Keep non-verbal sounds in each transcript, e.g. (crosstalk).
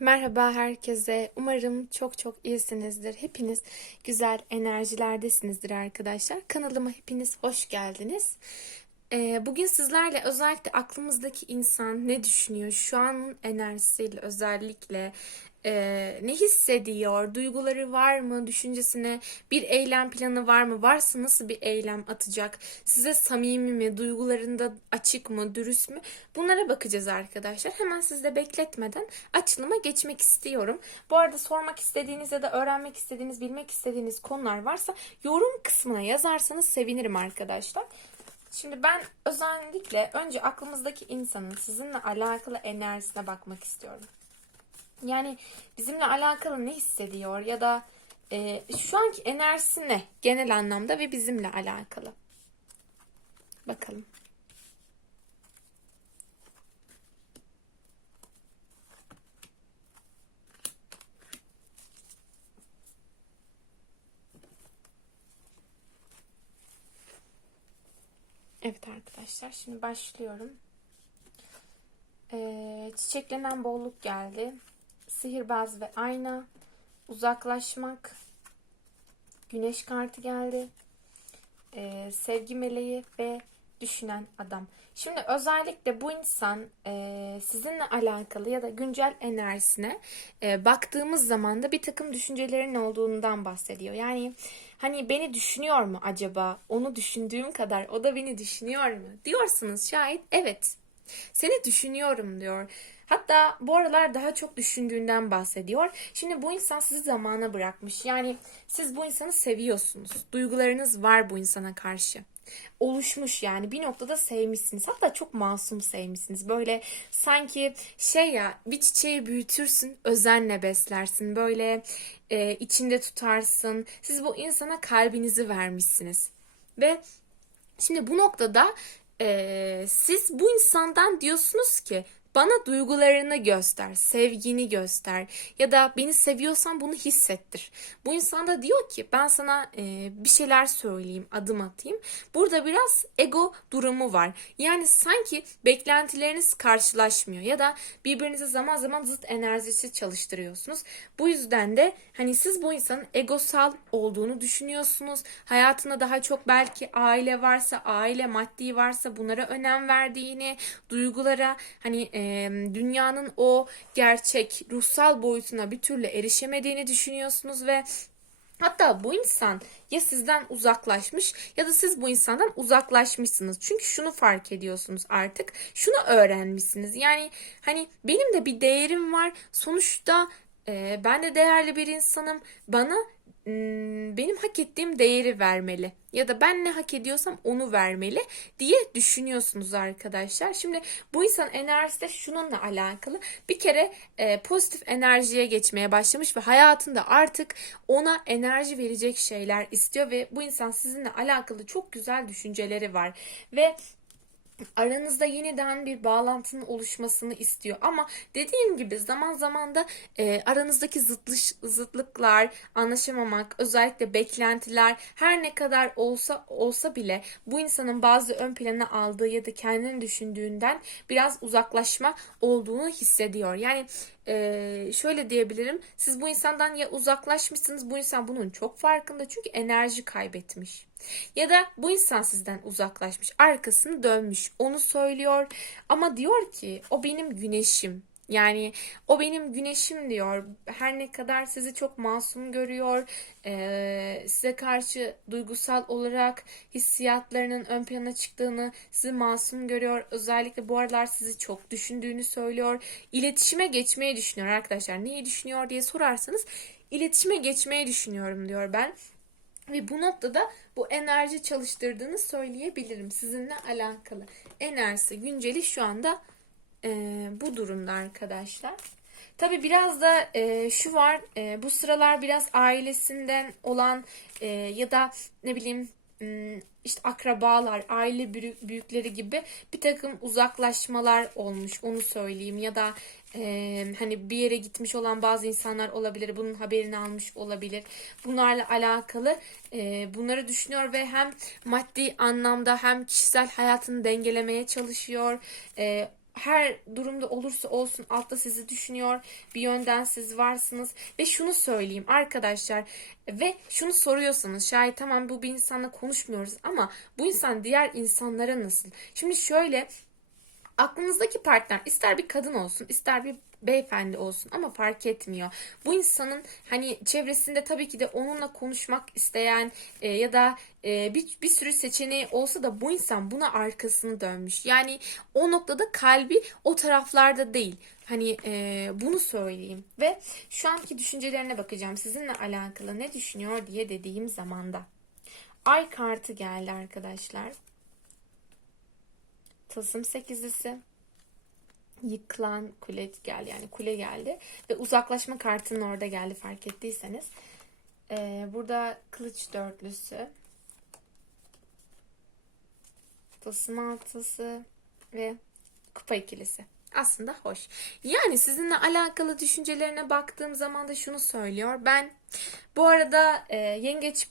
Merhaba herkese. Umarım çok çok iyisinizdir. Hepiniz güzel enerjilerdesinizdir arkadaşlar. Kanalıma hepiniz hoş geldiniz. Ee, bugün sizlerle özellikle aklımızdaki insan ne düşünüyor, şu an enerjisiyle özellikle e, ne hissediyor, duyguları var mı, düşüncesine bir eylem planı var mı, varsa nasıl bir eylem atacak, size samimi mi, duygularında açık mı, dürüst mü bunlara bakacağız arkadaşlar. Hemen sizi de bekletmeden açılıma geçmek istiyorum. Bu arada sormak istediğiniz ya da öğrenmek istediğiniz, bilmek istediğiniz konular varsa yorum kısmına yazarsanız sevinirim arkadaşlar. Şimdi ben özellikle önce aklımızdaki insanın sizinle alakalı enerjisine bakmak istiyorum. Yani bizimle alakalı ne hissediyor ya da e, şu anki enerjisi ne genel anlamda ve bizimle alakalı. Bakalım. Evet arkadaşlar şimdi başlıyorum. Ee, çiçeklenen bolluk geldi. Sihirbaz ve ayna. Uzaklaşmak. Güneş kartı geldi. Ee, sevgi meleği ve düşünen adam. Şimdi özellikle bu insan e, sizinle alakalı ya da güncel enerjisine e, baktığımız zaman da bir takım düşüncelerin olduğundan bahsediyor. Yani hani beni düşünüyor mu acaba? Onu düşündüğüm kadar o da beni düşünüyor mu? Diyorsunuz şayet evet. Seni düşünüyorum diyor. Hatta bu aralar daha çok düşündüğünden bahsediyor. Şimdi bu insan sizi zamana bırakmış. Yani siz bu insanı seviyorsunuz. Duygularınız var bu insana karşı oluşmuş yani bir noktada sevmişsiniz. Hatta çok masum sevmişsiniz. Böyle sanki şey ya bir çiçeği büyütürsün, özenle beslersin. Böyle e, içinde tutarsın. Siz bu insana kalbinizi vermişsiniz. Ve şimdi bu noktada e, siz bu insandan diyorsunuz ki bana duygularını göster, sevgini göster ya da beni seviyorsan bunu hissettir. Bu insan da diyor ki ben sana e, bir şeyler söyleyeyim, adım atayım. Burada biraz ego durumu var. Yani sanki beklentileriniz karşılaşmıyor ya da birbirinize zaman zaman zıt enerjisi çalıştırıyorsunuz. Bu yüzden de hani siz bu insanın egosal olduğunu düşünüyorsunuz. Hayatında daha çok belki aile varsa, aile maddi varsa bunlara önem verdiğini, duygulara hani e, dünyanın o gerçek ruhsal boyutuna bir türlü erişemediğini düşünüyorsunuz ve Hatta bu insan ya sizden uzaklaşmış ya da siz bu insandan uzaklaşmışsınız. Çünkü şunu fark ediyorsunuz artık. Şunu öğrenmişsiniz. Yani hani benim de bir değerim var. Sonuçta e, ben de değerli bir insanım. Bana benim hak ettiğim değeri vermeli ya da ben ne hak ediyorsam onu vermeli diye düşünüyorsunuz arkadaşlar. Şimdi bu insan enerjisi de şununla alakalı. Bir kere e, pozitif enerjiye geçmeye başlamış ve hayatında artık ona enerji verecek şeyler istiyor ve bu insan sizinle alakalı çok güzel düşünceleri var ve aranızda yeniden bir bağlantının oluşmasını istiyor. Ama dediğim gibi zaman zaman da e, aranızdaki zıtlış, zıtlıklar, anlaşamamak, özellikle beklentiler her ne kadar olsa olsa bile bu insanın bazı ön plana aldığı ya da kendini düşündüğünden biraz uzaklaşma olduğunu hissediyor. Yani e, şöyle diyebilirim. Siz bu insandan ya uzaklaşmışsınız bu insan bunun çok farkında çünkü enerji kaybetmiş. Ya da bu insan sizden uzaklaşmış, arkasını dönmüş, onu söylüyor ama diyor ki o benim güneşim. Yani o benim güneşim diyor. Her ne kadar sizi çok masum görüyor, size karşı duygusal olarak hissiyatlarının ön plana çıktığını, sizi masum görüyor. Özellikle bu aralar sizi çok düşündüğünü söylüyor. İletişime geçmeyi düşünüyor arkadaşlar. Neyi düşünüyor diye sorarsanız iletişime geçmeyi düşünüyorum diyor ben. Ve bu noktada bu enerji çalıştırdığını söyleyebilirim sizinle alakalı. Enerjisi günceli şu anda e, bu durumda arkadaşlar. Tabi biraz da e, şu var e, bu sıralar biraz ailesinden olan e, ya da ne bileyim işte akrabalar, aile büyükleri gibi bir takım uzaklaşmalar olmuş onu söyleyeyim. Ya da e, hani bir yere gitmiş olan bazı insanlar olabilir bunun haberini almış olabilir. Bunlarla alakalı e, bunları düşünüyor ve hem maddi anlamda hem kişisel hayatını dengelemeye çalışıyor. E, her durumda olursa olsun altta sizi düşünüyor. Bir yönden siz varsınız. Ve şunu söyleyeyim arkadaşlar. Ve şunu soruyorsanız şayet tamam bu bir insanla konuşmuyoruz ama bu insan diğer insanlara nasıl? Şimdi şöyle aklınızdaki partner ister bir kadın olsun ister bir beyefendi olsun ama fark etmiyor. Bu insanın hani çevresinde tabii ki de onunla konuşmak isteyen e, ya da e, bir, bir sürü seçeneği olsa da bu insan buna arkasını dönmüş. Yani o noktada kalbi o taraflarda değil. Hani e, bunu söyleyeyim ve şu anki düşüncelerine bakacağım. Sizinle alakalı ne düşünüyor diye dediğim zamanda. Ay kartı geldi arkadaşlar. Tılsım sekizlisi yıkılan kule geldi yani kule geldi ve uzaklaşma kartının orada geldi fark ettiyseniz. Ee, burada kılıç dörtlüsü, tılsım altısı ve kupa ikilisi. Aslında hoş. Yani sizinle alakalı düşüncelerine baktığım zaman da şunu söylüyor. Ben bu arada e, yengeç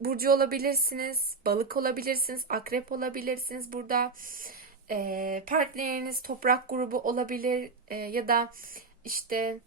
burcu olabilirsiniz, balık olabilirsiniz, akrep olabilirsiniz. Burada partneriniz toprak grubu olabilir ya da işte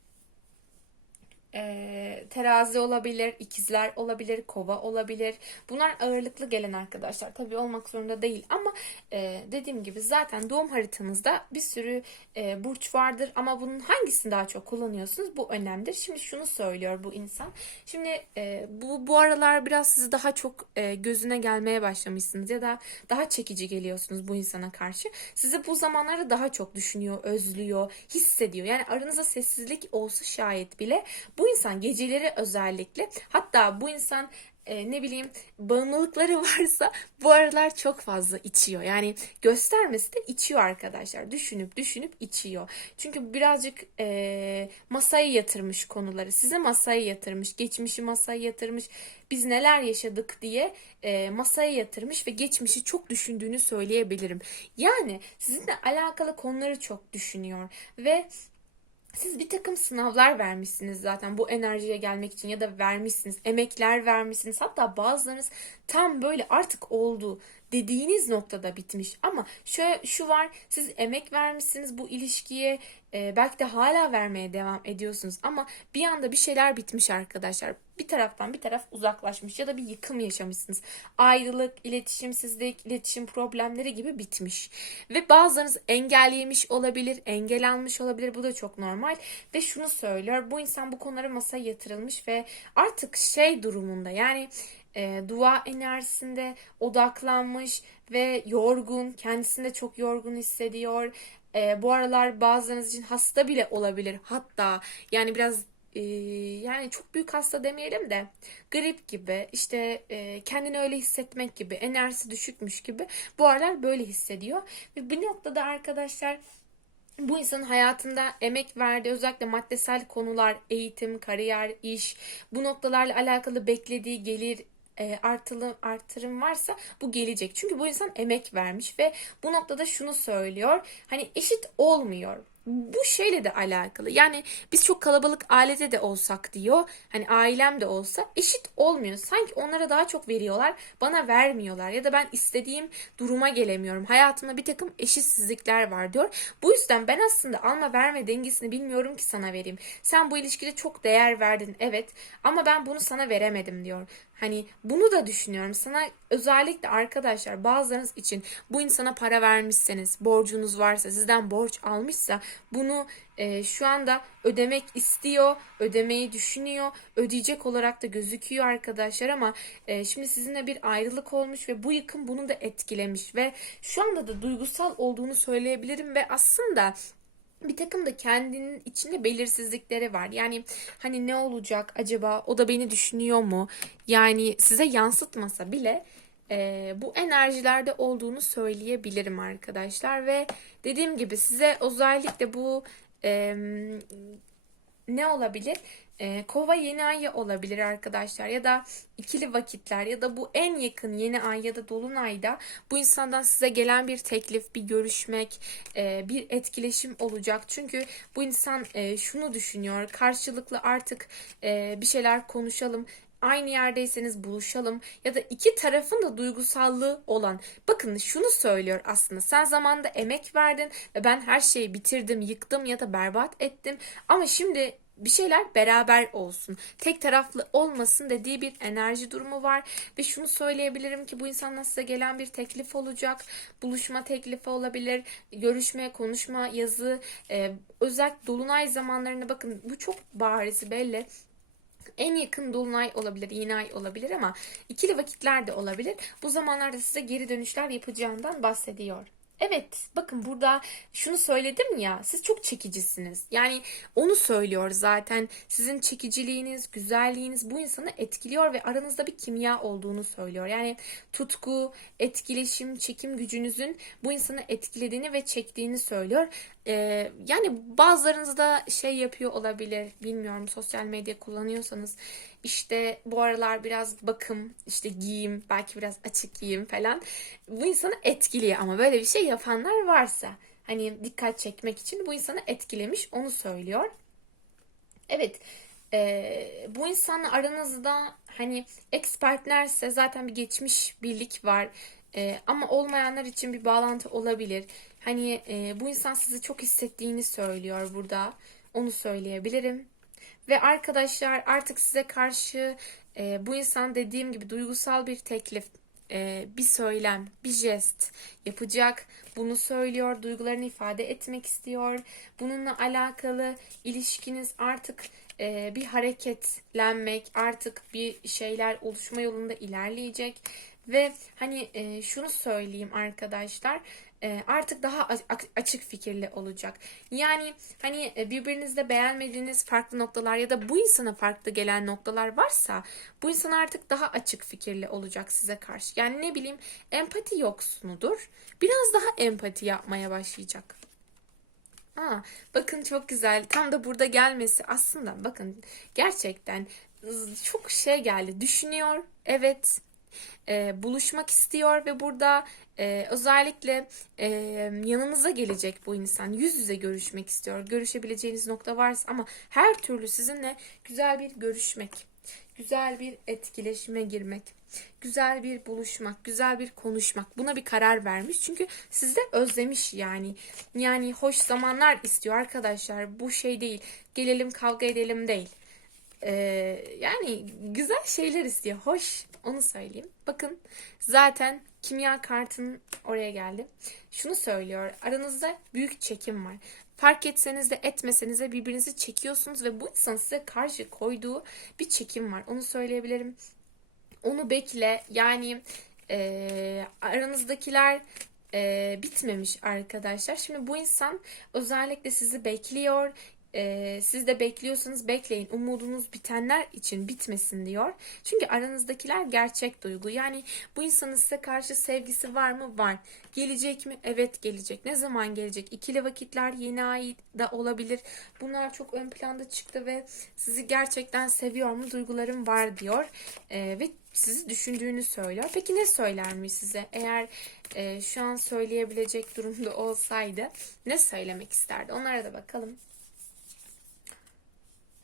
e, terazi olabilir, ikizler olabilir, kova olabilir. Bunlar ağırlıklı gelen arkadaşlar. Tabii olmak zorunda değil ama e, dediğim gibi zaten doğum haritanızda bir sürü e, burç vardır ama bunun hangisini daha çok kullanıyorsunuz bu önemlidir. Şimdi şunu söylüyor bu insan. Şimdi e, bu bu aralar biraz siz daha çok e, gözüne gelmeye başlamışsınız ya da daha çekici geliyorsunuz bu insana karşı. Sizi bu zamanlarda daha çok düşünüyor, özlüyor, hissediyor. Yani aranızda sessizlik olsa şayet bile bu insan geceleri özellikle hatta bu insan e, ne bileyim bağımlılıkları (laughs) varsa bu aralar çok fazla içiyor. Yani göstermesi de içiyor arkadaşlar. Düşünüp düşünüp içiyor. Çünkü birazcık e, masaya yatırmış konuları. Size masaya yatırmış. Geçmişi masaya yatırmış. Biz neler yaşadık diye e, masaya yatırmış ve geçmişi çok düşündüğünü söyleyebilirim. Yani sizinle alakalı konuları çok düşünüyor. Ve siz bir takım sınavlar vermişsiniz zaten bu enerjiye gelmek için ya da vermişsiniz, emekler vermişsiniz. Hatta bazılarınız tam böyle artık oldu dediğiniz noktada bitmiş. Ama şu, şu var siz emek vermişsiniz bu ilişkiye e, belki de hala vermeye devam ediyorsunuz ama bir anda bir şeyler bitmiş arkadaşlar. Bir taraftan bir taraf uzaklaşmış ya da bir yıkım yaşamışsınız. Ayrılık, iletişimsizlik, iletişim problemleri gibi bitmiş. Ve bazılarınız engel yemiş olabilir, engel almış olabilir. Bu da çok normal. Ve şunu söylüyor. Bu insan bu konulara masaya yatırılmış ve artık şey durumunda yani e, dua enerjisinde odaklanmış ve yorgun, kendisinde çok yorgun hissediyor. E, bu aralar bazılarınız için hasta bile olabilir. Hatta yani biraz e, yani çok büyük hasta demeyelim de grip gibi işte e, kendini öyle hissetmek gibi enerjisi düşükmüş gibi bu aralar böyle hissediyor. Ve bu noktada arkadaşlar bu insanın hayatında emek verdiği özellikle maddesel konular, eğitim, kariyer, iş bu noktalarla alakalı beklediği gelir e, artılım, artırım varsa bu gelecek. Çünkü bu insan emek vermiş ve bu noktada şunu söylüyor. Hani eşit olmuyor bu şeyle de alakalı. Yani biz çok kalabalık ailede de olsak diyor. Hani ailem de olsa eşit olmuyor. Sanki onlara daha çok veriyorlar. Bana vermiyorlar. Ya da ben istediğim duruma gelemiyorum. Hayatımda bir takım eşitsizlikler var diyor. Bu yüzden ben aslında alma verme dengesini bilmiyorum ki sana vereyim. Sen bu ilişkide çok değer verdin evet. Ama ben bunu sana veremedim diyor. Hani bunu da düşünüyorum. Sana özellikle arkadaşlar bazılarınız için bu insana para vermişseniz, borcunuz varsa, sizden borç almışsa bunu e, şu anda ödemek istiyor, ödemeyi düşünüyor, ödeyecek olarak da gözüküyor arkadaşlar ama e, şimdi sizinle bir ayrılık olmuş ve bu yıkım bunu da etkilemiş ve şu anda da duygusal olduğunu söyleyebilirim ve aslında bir takım da kendinin içinde belirsizlikleri var. Yani hani ne olacak acaba o da beni düşünüyor mu? Yani size yansıtmasa bile e, bu enerjilerde olduğunu söyleyebilirim arkadaşlar. Ve dediğim gibi size özellikle bu e, ne olabilir? E, kova yeni ay olabilir arkadaşlar ya da ikili vakitler ya da bu en yakın yeni ay ya da dolunayda bu insandan size gelen bir teklif, bir görüşmek, e, bir etkileşim olacak. Çünkü bu insan e, şunu düşünüyor karşılıklı artık e, bir şeyler konuşalım aynı yerdeyseniz buluşalım ya da iki tarafın da duygusallığı olan. Bakın şunu söylüyor aslında. Sen zamanda emek verdin ve ben her şeyi bitirdim, yıktım ya da berbat ettim. Ama şimdi bir şeyler beraber olsun. Tek taraflı olmasın dediği bir enerji durumu var. Ve şunu söyleyebilirim ki bu insanla size gelen bir teklif olacak. Buluşma teklifi olabilir. Görüşme, konuşma, yazı. E, özellikle dolunay zamanlarına bakın bu çok bariz belli. En yakın dolunay olabilir, yeni ay olabilir ama ikili vakitler de olabilir. Bu zamanlarda size geri dönüşler yapacağından bahsediyor. Evet, bakın burada şunu söyledim ya, siz çok çekicisiniz. Yani onu söylüyor zaten. Sizin çekiciliğiniz, güzelliğiniz bu insanı etkiliyor ve aranızda bir kimya olduğunu söylüyor. Yani tutku, etkileşim, çekim gücünüzün bu insanı etkilediğini ve çektiğini söylüyor. Ee, yani bazılarınız da şey yapıyor olabilir, bilmiyorum sosyal medya kullanıyorsanız işte bu aralar biraz bakım, işte giyim, belki biraz açık giyim falan bu insanı etkiliyor ama böyle bir şey yapanlar varsa hani dikkat çekmek için bu insanı etkilemiş onu söylüyor. Evet e, bu insanla aranızda hani ex partnerse zaten bir geçmiş birlik var. E, ama olmayanlar için bir bağlantı olabilir. Hani e, bu insan sizi çok hissettiğini söylüyor burada. Onu söyleyebilirim. Ve arkadaşlar artık size karşı e, bu insan dediğim gibi duygusal bir teklif, e, bir söylem, bir jest yapacak. Bunu söylüyor, duygularını ifade etmek istiyor. Bununla alakalı ilişkiniz artık e, bir hareketlenmek, artık bir şeyler oluşma yolunda ilerleyecek. Ve hani e, şunu söyleyeyim arkadaşlar artık daha açık fikirli olacak. Yani hani e, birbirinizde beğenmediğiniz farklı noktalar ya da bu insana farklı gelen noktalar varsa bu insan artık daha açık fikirli olacak size karşı. Yani ne bileyim empati yoksunudur. Biraz daha empati yapmaya başlayacak. Aa, bakın çok güzel. Tam da burada gelmesi aslında bakın gerçekten çok şey geldi. Düşünüyor. Evet e, buluşmak istiyor ve burada e, özellikle e, yanınıza gelecek bu insan. Yüz yüze görüşmek istiyor. Görüşebileceğiniz nokta varsa ama her türlü sizinle güzel bir görüşmek, güzel bir etkileşime girmek, güzel bir buluşmak, güzel bir konuşmak. Buna bir karar vermiş. Çünkü sizde özlemiş yani. Yani hoş zamanlar istiyor arkadaşlar. Bu şey değil. Gelelim kavga edelim değil. Ee, yani güzel şeyler istiyor. Hoş onu söyleyeyim. Bakın zaten kimya kartının oraya geldi. Şunu söylüyor. Aranızda büyük çekim var. Fark etseniz de etmeseniz de birbirinizi çekiyorsunuz ve bu insan size karşı koyduğu bir çekim var. Onu söyleyebilirim. Onu bekle. Yani e, aranızdakiler e, bitmemiş arkadaşlar. Şimdi bu insan özellikle sizi bekliyor e, siz de bekliyorsanız bekleyin. Umudunuz bitenler için bitmesin diyor. Çünkü aranızdakiler gerçek duygu. Yani bu insanın size karşı sevgisi var mı? Var. Gelecek mi? Evet gelecek. Ne zaman gelecek? İkili vakitler yeni ay da olabilir. Bunlar çok ön planda çıktı ve sizi gerçekten seviyor mu? Duygularım var diyor. E, ve sizi düşündüğünü söylüyor. Peki ne söylermiş size? Eğer e, şu an söyleyebilecek durumda olsaydı ne söylemek isterdi? Onlara da bakalım.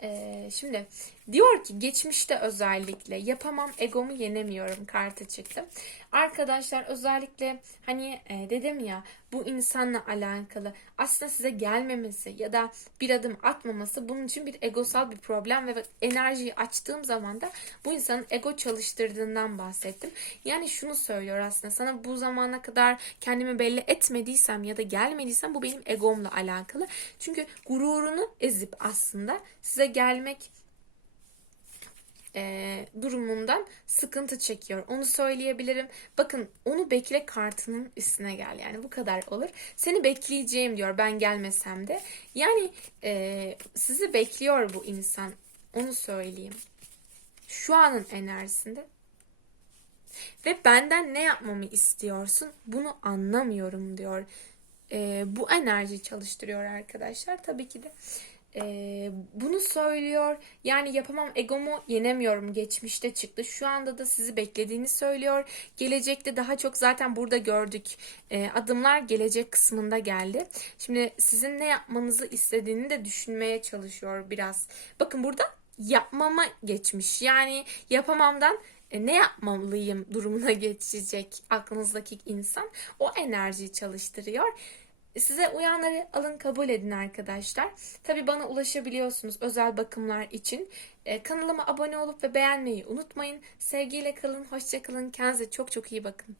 Ee, şimdi diyor ki geçmişte özellikle yapamam egomu yenemiyorum kartı çıktı. Arkadaşlar özellikle hani e, dedim ya bu insanla alakalı aslında size gelmemesi ya da bir adım atmaması bunun için bir egosal bir problem ve enerjiyi açtığım zaman da bu insanın ego çalıştırdığından bahsettim. Yani şunu söylüyor aslında sana bu zamana kadar kendimi belli etmediysem ya da gelmediysem bu benim egomla alakalı. Çünkü gururunu ezip aslında size gelmek e, durumundan sıkıntı çekiyor. Onu söyleyebilirim. Bakın onu bekle kartının üstüne gel. Yani bu kadar olur. Seni bekleyeceğim diyor ben gelmesem de. Yani e, sizi bekliyor bu insan. Onu söyleyeyim. Şu anın enerjisinde. Ve benden ne yapmamı istiyorsun? Bunu anlamıyorum diyor. E, bu enerji çalıştırıyor arkadaşlar. Tabii ki de ee, bunu söylüyor. Yani yapamam egomu yenemiyorum geçmişte çıktı. Şu anda da sizi beklediğini söylüyor. Gelecekte daha çok zaten burada gördük. Ee, adımlar gelecek kısmında geldi. Şimdi sizin ne yapmanızı istediğini de düşünmeye çalışıyor biraz. Bakın burada yapmama geçmiş. Yani yapamamdan e, ne yapmalıyım durumuna (laughs) geçecek aklınızdaki insan. O enerjiyi çalıştırıyor. Size uyanları alın kabul edin arkadaşlar. Tabii bana ulaşabiliyorsunuz özel bakımlar için. E, kanalıma abone olup ve beğenmeyi unutmayın. Sevgiyle kalın, hoşça kalın. Kendinize çok çok iyi bakın.